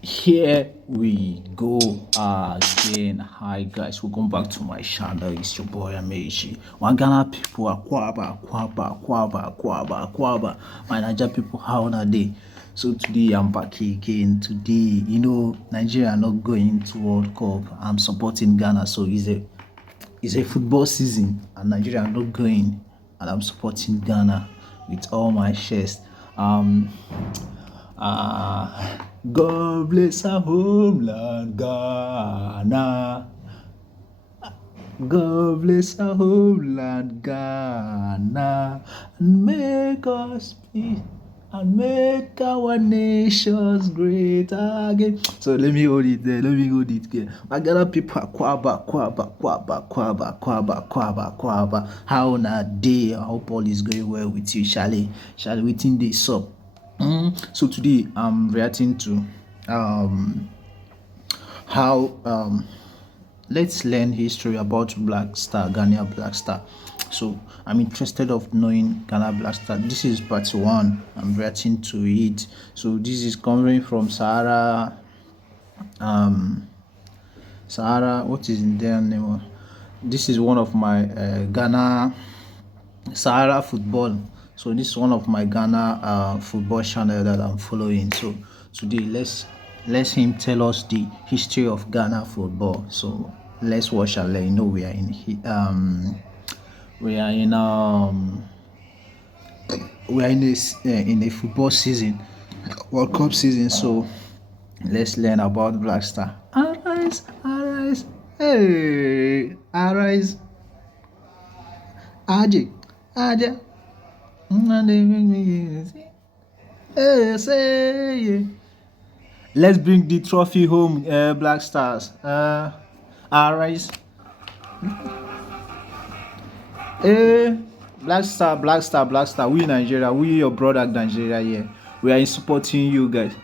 Here we go again. Hi guys, welcome back to my channel. It's your boy Amechi. One Ghana people are kwaba. My Niger people, how are they? So today I'm back again. Today, Nigeria are not going to World Cup. I'm supporting Ghana, so it's a football season, and Nigeria are not going, and I'm supporting Ghana with all my chest. God bless our homeland, Ghana. God bless our homeland, Ghana, and make us peace and make our nations great again. So let me hold it there. Let me hold it there. My Ghana people are kwaba. How na day? I hope all is going well with you, Shall we think this up? So today I'm reacting to how let's learn history about Black Star, Ghana Black Star. So I'm interested of knowing Ghana Black Star. This is part one. I'm reacting to it. So this is coming from Sahara. What is in their name? This is one of my Ghana Sahara football. So this is one of my Ghana football channel that I'm following. So today let's him tell us the history of Ghana football. So let's watch and let you know we are in a football season, World Cup season. So let's learn about Black Star. Arise, hey, arise, Aje, Aja. Hey, say, yeah. Let's bring the trophy home, Black Stars. Arise. Hey, Black Star. We Nigeria, we your brother Nigeria here. We are supporting you guys.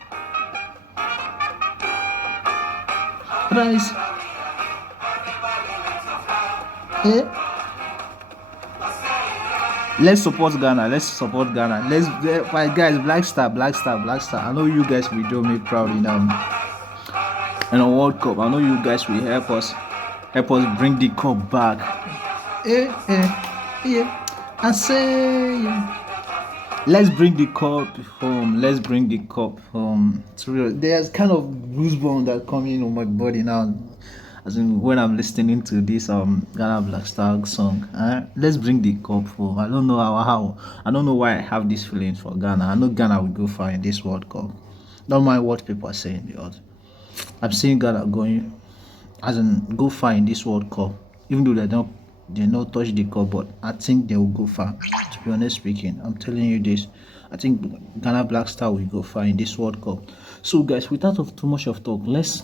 Rise. Hey. Let's support Ghana. My guys, Black Star. I know you guys will do me proud in a World Cup. I know you guys will help us bring the cup back. Yeah. I say, yeah. Let's bring the cup home. It's real. There's kind of goosebumps that coming on my body now, as in when I'm listening to this Ghana Black Star song. Let's bring the cup home. I don't know how. I don't know why I have these feelings for Ghana. I know Ghana will go far in this World Cup. Don't mind what people are saying, because I'm seeing Ghana going, as in go far in this World Cup, even though they not touch the cup, but I think they will go far. To be honest speaking, I'm telling you this. I think Ghana Black Star will go far in this World Cup. So guys, without of too much of talk, let's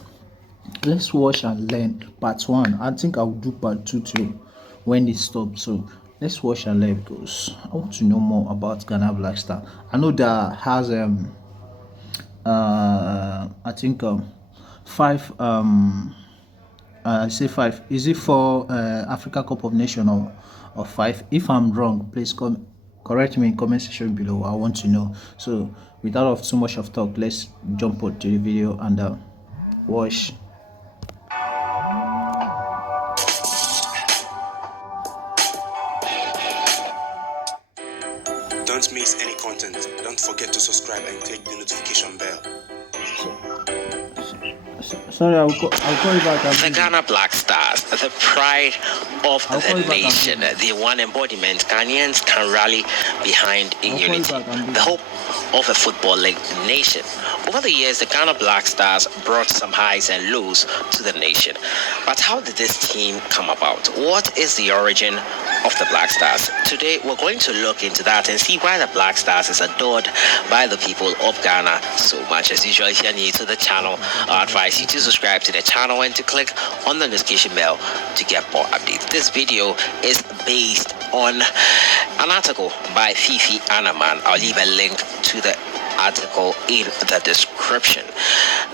watch and learn part one. I think I'll do part two too when it stops. So let's watch and learn, because I want to know more about Ghana Black Star. I know that has I think five I say five. Is it for Africa Cup of Nation or five? If I'm wrong, please correct me in comment section below. I want to know. So without of too much of talk, let's jump on to the video and watch. Don't miss any content. Don't forget to subscribe and click the notification bell. Sorry, I'll call you back. The Ghana Black Stars, the pride of the nation, the one embodiment Ghanaians can rally behind in unity, the hope of a football-linked nation. Over the years, the Ghana Black Stars brought some highs and lows to the nation. But how did this team come about? What is the origin of the Black Stars? Today, we're going to look into that and see why the Black Stars is adored by the people of Ghana so much. As usual, if you're new to the channel, I advise you to subscribe to the channel and to click on the notification bell to get more updates. This video is based on an article by Fifi Anaman. I'll leave a link to the article in the description.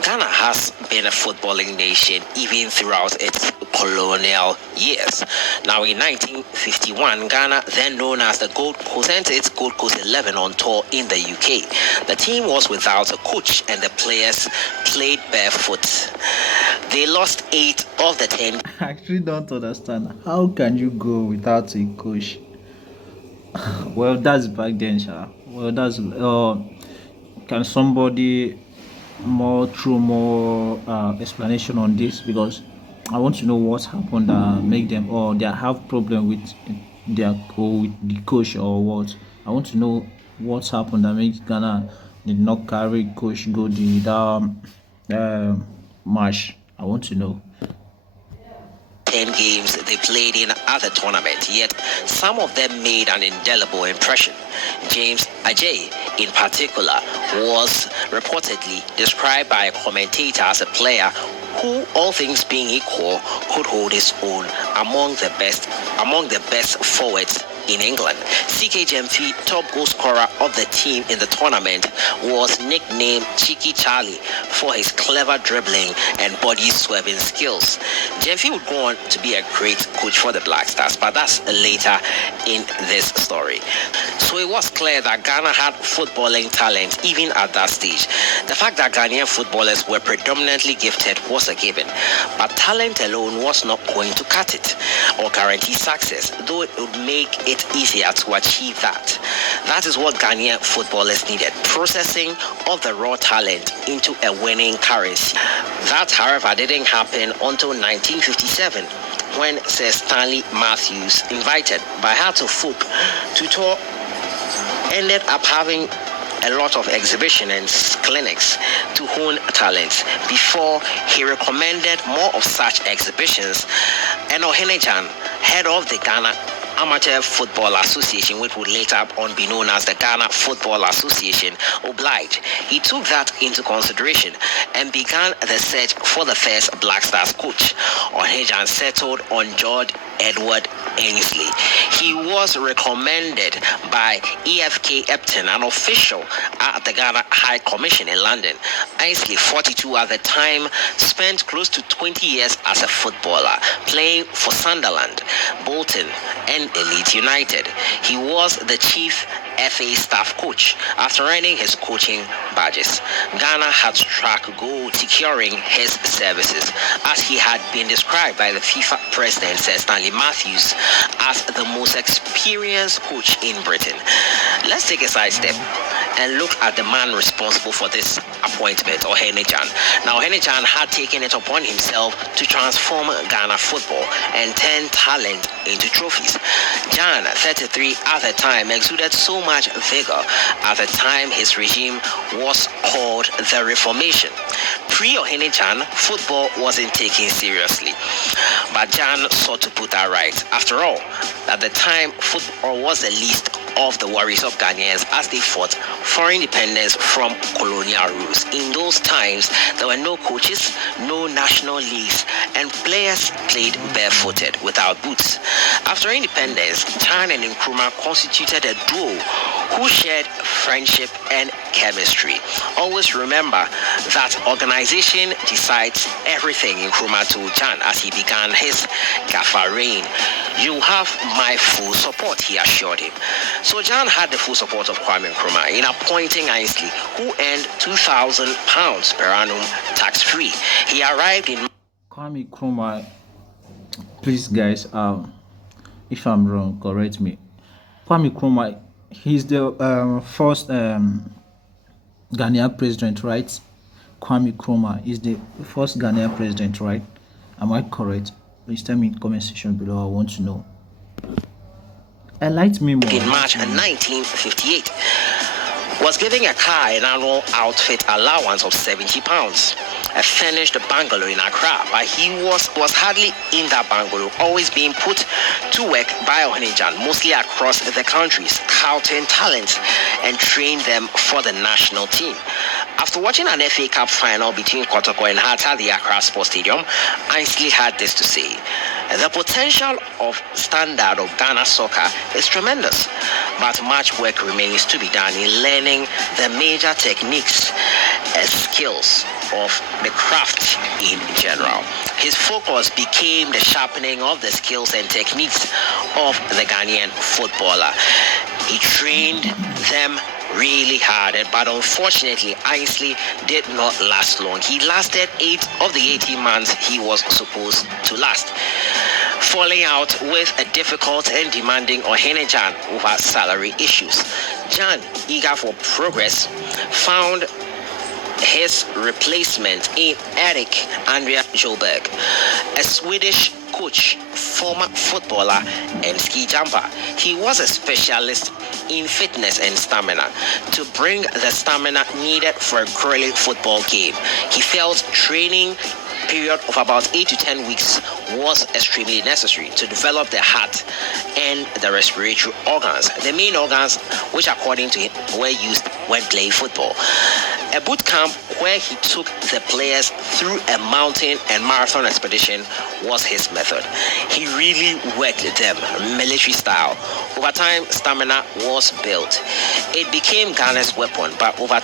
Ghana has been a footballing nation even throughout its colonial years. Now, in 1951, Ghana, then known as the Gold Coast, sent its Gold Coast 11 on tour in the UK. The team was without a coach and the players played barefoot. They lost 8 of the 10. I actually don't understand. How can you go without a coach? Well, that's back then, sha. Well, that's can somebody through more explanation on this, because I want to know what happened that make them, or they have problem with with the coach or what. I want to know what's happened that makes Ghana did not carry coach go the match. I want to know. 10 games they played in other tournaments, yet some of them made an indelible impression. James Ajay, in particular, was reportedly described by a commentator as a player who, all things being equal, could hold his own among the best forwards in England. CK Jemfi, top goal scorer of the team in the tournament, was nicknamed Cheeky Charlie for his clever dribbling and body swerving skills. Jemfi would go on to be a great coach for the Black Stars, but that's later in this story. So it was clear that Ghana had footballing talent even at that stage. The fact that Ghanaian footballers were predominantly gifted was a given, but talent alone was not going to cut it or guarantee success, though it would make it easier to achieve that. That is what Ghanaian footballers needed: processing of the raw talent into a winning currency. That, however, didn't happen until 1957, when Sir Stanley Matthews, invited by Hearts of Folk to tour, ended up having a lot of exhibition and clinics to hone talents before he recommended more of such exhibitions. And Ohenejan, head of the Ghana Amateur Football Association, which would later on be known as the Ghana Football Association, obliged. He took that into consideration and began the search for the first Black Stars coach. Ohenejan settled on George Edward Ainsley. He was recommended by EFK Epton, an official at the Ghana High Commission in London. Ainsley, 42 at the time, spent close to 20 years as a footballer, playing for Sunderland, Bolton, and Elite United. He was the chief FA staff coach after earning his coaching badges. Ghana had struck gold securing his services, as he had been described by the FIFA president Sir Stanley Matthews as the most experienced coach in Britain. Let's take a side step and look at the man responsible for this appointment, Ohenejan. Now, Ohenejan had taken it upon himself to transform Ghana football and turn talent into trophies. Jan, 33 at the time, exuded so much vigor. At the time, his regime was called the Reformation. Pre-Ohenejan, football wasn't taken seriously, but Jan sought to put that right. After all, at the time, football was the least of the worries of Ghanaians as they fought for independence from colonial rules. In those times, there were no coaches, no national leagues, and players played barefooted without boots. After independence, Chan and Nkrumah constituted a duo who shared friendship and chemistry. Always remember that organization decides everything, Nkrumah told Chan as he began his Gaffer reign. You have my full support, he assured him. So Jan had the full support of Kwame Nkrumah in appointing Ainsley, who earned £2,000 per annum tax-free. He arrived in... Kwame Nkrumah, please guys, if I'm wrong, correct me. Kwame Nkrumah, he's the first Ghanaian president, right? Kwame Nkrumah is the first Ghanaian president, right? Am I correct? Please tell me in the comment section below. I want to know. Enlighten me more. In March 1958, was giving a car an annual outfit allowance of £70. A furnished bungalow in Accra, but he was hardly in that bungalow, always being put to work by Ohenejan, mostly across the country, scouting talent and train them for the national team. After watching an FA Cup final between Kotoko and Hearts at the Accra Sports Stadium, Ainsley had this to say: "The potential of standard of Ghana soccer is tremendous. but much work remains to be done in learning the major techniques and skills of the craft in general. His focus became the sharpening of the skills and techniques of the Ghanaian footballer. He trained them really hard, but unfortunately Ainsley did not last long. He lasted 8 of the 18 months he was supposed to last, falling out with a difficult and demanding Ohene-Jan over salary issues. Jan, eager for progress, found his replacement in Erik Andrea Sjöberg, a Swedish coach, former footballer, and ski jumper. He was a specialist in fitness and stamina to bring the stamina needed for a quality football game. He felt training period of about 8 to 10 weeks was extremely necessary to develop the heart and the respiratory organs, the main organs which according to him were used when playing football. A boot camp where he took the players through a mountain and marathon expedition was his method. He really worked them military style. Over time, stamina was built. It became Ghana's weapon, but over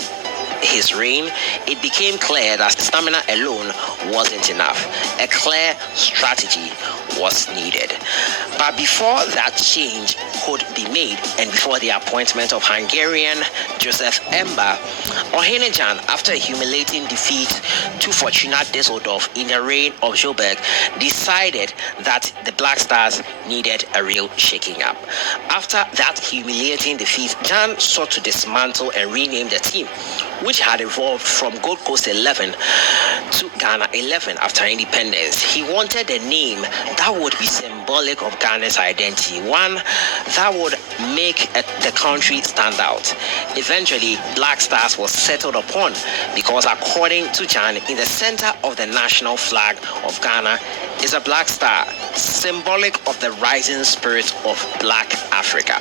his reign, it became clear that stamina alone wasn't enough. A clear strategy was needed. But before that change could be made, and before the appointment of Hungarian Joseph Emba, Ohene-Jan, after a humiliating defeat to Fortuna Düsseldorf in the reign of Sjöberg, decided that the Black Stars needed a real shaking up. After that humiliating defeat, Jan sought to dismantle and rename the team, which had evolved from Gold Coast 11 to Ghana 11 after independence. He wanted a name that would be symbolic of Ghana's identity, one that would make the country stand out. Eventually, Black Stars was settled upon because, according to Jan, in the center of the national flag of Ghana is a black star, symbolic of the rising spirit of Black Africa.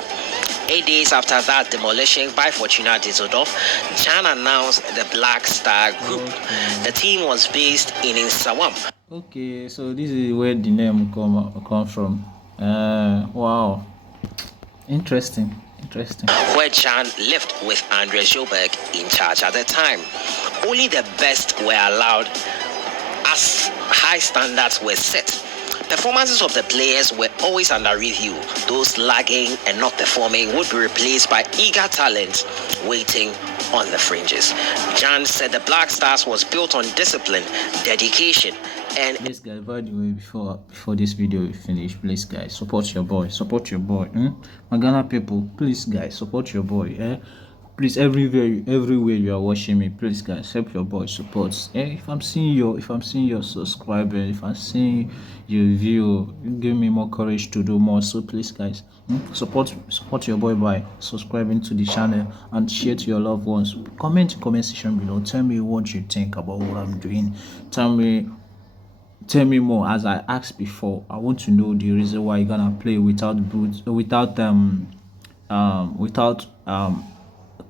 8 days after that demolition by Fortuna Düsseldorf, Jan announced the Black Star Group. The team was based in Nsawam. Okay, so this is where the name come from. Wow, interesting. Where Jan lived with Andrea Sjöberg in charge at the time. Only the best were allowed as high standards were set. Performances of the players were always under review. Those lagging and not performing would be replaced by eager talent waiting on the fringes. Jan said the Black Stars was built on discipline, dedication, and... Yes, guys, by the way, before this video is finished, please, guys, support your boy. My Ghana people, please, guys, support your boy. Please, everywhere you are watching me, please, guys, help your boy support. If I'm seeing your subscriber, if I'm seeing your view, give me more courage to do more. So please, guys, support your boy by subscribing to the channel and share to your loved ones. Comment in the comment section below. Tell me what you think about what I'm doing. Tell me more. As I asked before, I want to know the reason why you're gonna play without boots, without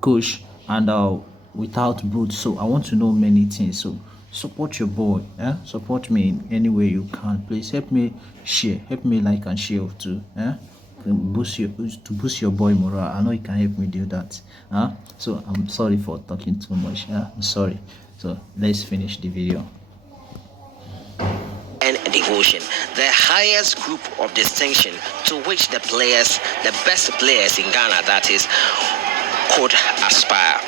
coach, and without boots. So I want to know many things. So support your boy. Support me in any way you can. Please help me share, help me like and share too. To boost your boy morale. I know you can help me do that. So I'm sorry for talking too much. I'm sorry. So let's finish the video. And devotion, the highest group of distinction to which the best players in Ghana, that is, could aspire.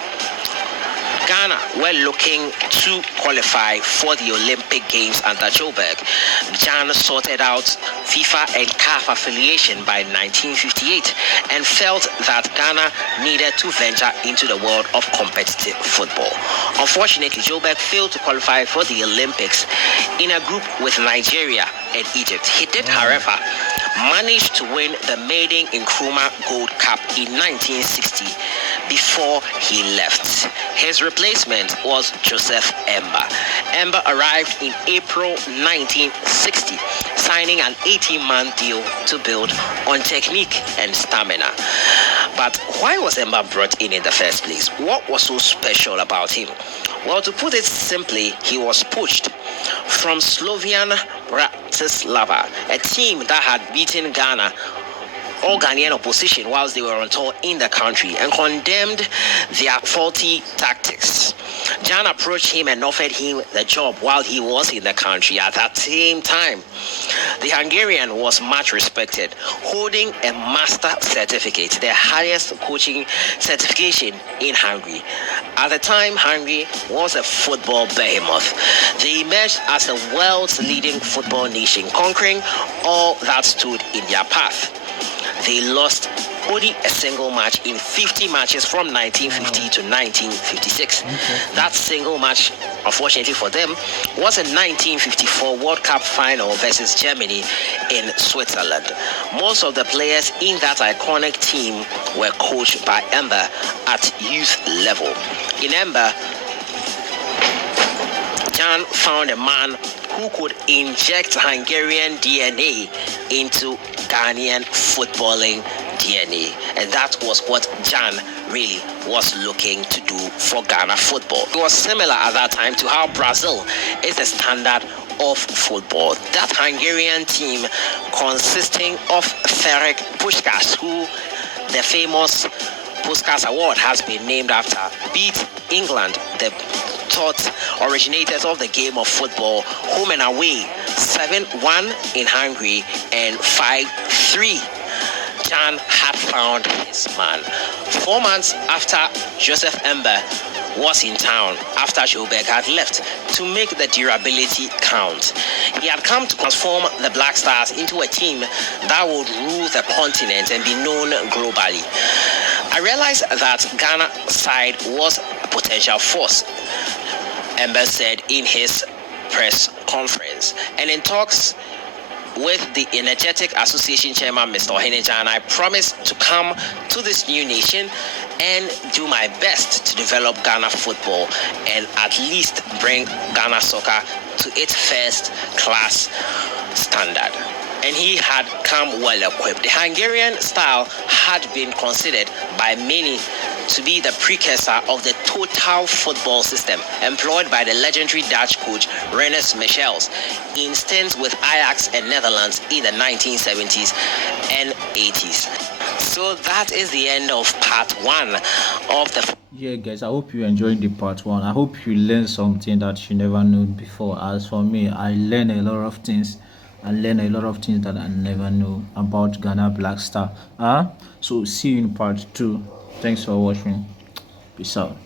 Ghana were looking to qualify for the Olympic Games under Sjöberg. Jan sorted out FIFA and CAF affiliation by 1958 and felt that Ghana needed to venture into the world of competitive football. Unfortunately, Sjöberg failed to qualify for the Olympics in a group with Nigeria and Egypt. He did, however, manage to win the Maiden Nkrumah Gold Cup in 1960 before he left. His replacement was Joseph Emba. Emba arrived in April 1960, signing an 18-month deal to build on technique and stamina. But why was Emba brought in the first place? What was so special about him? Well, to put it simply, he was poached from Slovian Bratislava, a team that had beaten Ghana all Ghanaian opposition whilst they were on tour in the country and condemned their faulty tactics. Jan approached him and offered him the job while he was in the country. At that same time, the Hungarian was much respected, holding a master certificate, the highest coaching certification in Hungary. At the time, Hungary was a football behemoth. They emerged as the world's leading football nation, conquering all that stood in their path. They lost only a single match in 50 matches from 1950 to 1956. That single match, unfortunately for them, was a 1954 World Cup final versus Germany in Switzerland. Most of the players in that iconic team were coached by Ember at youth level. In Ember, Jan found a man who could inject Hungarian DNA into Ghanaian footballing DNA, and that was what Jan really was looking to do for Ghana football. It was similar at that time to how Brazil is the standard of football. That Hungarian team, consisting of Ferenc Puskás, who the famous Puskás Award has been named after, beat England, the thought originators of the game of football, home and away, 7-1 in Hungary and 5-3. Jan had found his man. 4 months after Joseph Ember was in town, after Joburg had left, to make the durability count. He had come to transform the Black Stars into a team that would rule the continent and be known globally. I realized that Ghana side was a potential force, Ember said in his press conference. And in talks with the energetic association chairman, Mr. Ohenejan, I promised to come to this new nation and do my best to develop Ghana football and at least bring Ghana soccer to its first class standard. And he had come well equipped. The Hungarian style had been considered by many to be the precursor of the total football system employed by the legendary Dutch coach Rinus Michels in stints with Ajax and Netherlands in the 1970s and 80s. So that is the end of part 1 of the... Yeah, guys, I hope you enjoyed the part 1. I hope you learned something that you never knew before. As for me, I learned a lot of things. I learned a lot of things that I never knew about Ghana Black Star. So see you in part 2. Thanks for watching. Peace out.